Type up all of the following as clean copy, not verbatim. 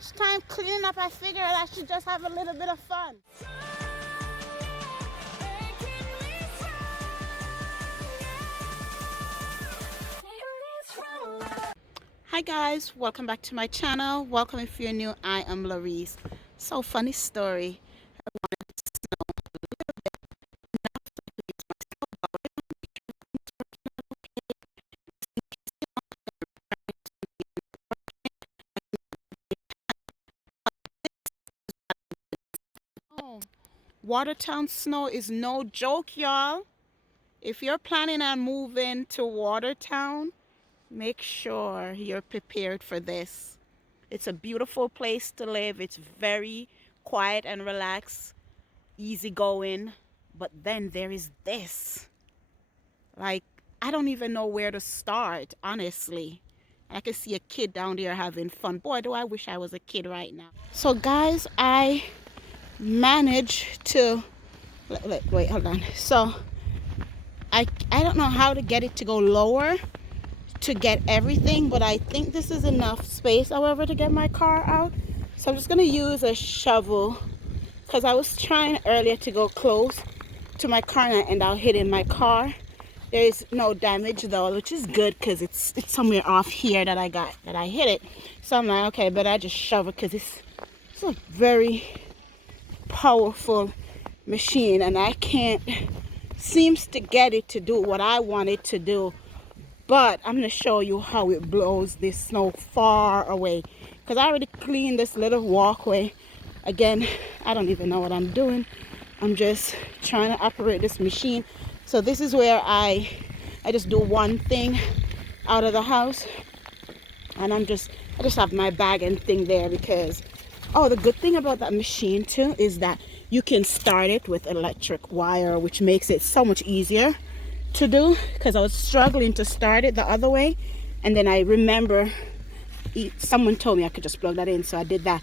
much time cleaning up, I figured I should just have a little bit of fun. Hi guys, welcome back to my channel. Welcome if you're new. I am Laurice. So funny story. I wanted to know a little bit enough so I could use my snowblower. Oh, Watertown snow is no joke, y'all. If you're planning on moving to Watertown, make sure you're prepared for this. It's a beautiful place to live. It's very quiet and relaxed, easygoing. But then there is this. Like, I don't even know where to start, honestly. I can see a kid down there having fun. Boy, do I wish I was a kid right now. So guys, I managed to wait, hold on. So I don't know how to get it to go lower to get everything, but I think this is enough space, however, to get my car out. So I'm just gonna use a shovel because I was trying earlier to go close to my car and I'll hit in my car. There is no damage though, which is good because it's somewhere off here that I hit it. So I'm like, okay, but I just shovel because it's a very powerful machine and I can't seems to get it to do what I want it to do. But I'm going to show you how it blows this snow far away. Because I already cleaned this little walkway. Again, I don't even know what I'm doing. I'm just trying to operate this machine. So this is where I just do one thing out of the house. And I just have my bag and thing there because, oh, the good thing about that machine too is that you can start it with electric wire, which makes it so much easier to do because I was struggling to start it the other way, and then I remember someone told me I could just plug that in, so I did that.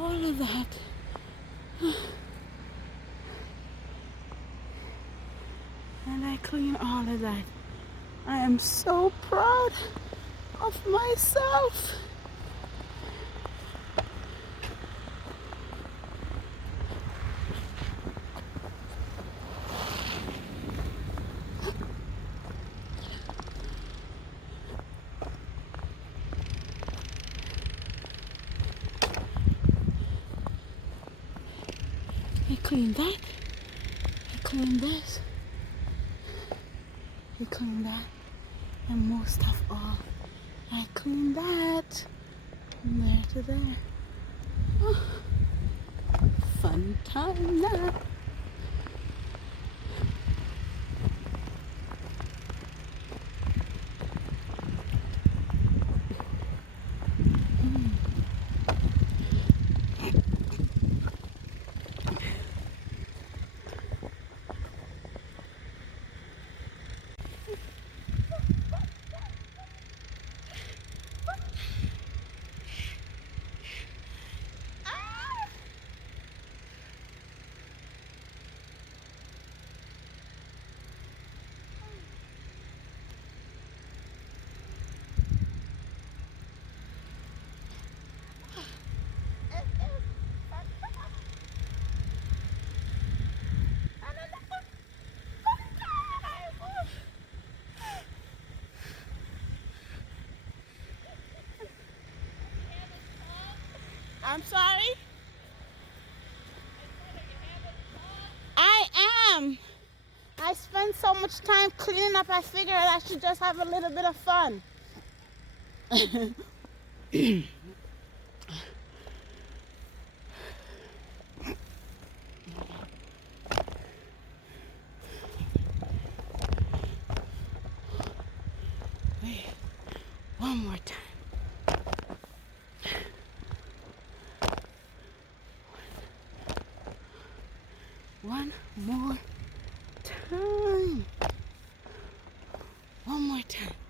all of that. And I clean all of that. I am so proud of myself. I clean that. I clean this. I clean that. And most of all, I clean that. From there to there. Oh, fun time now. I'm sorry? I am. I spend so much time cleaning up, I figured I should just have a little bit of fun. Wait, one more time. One more time. One more time.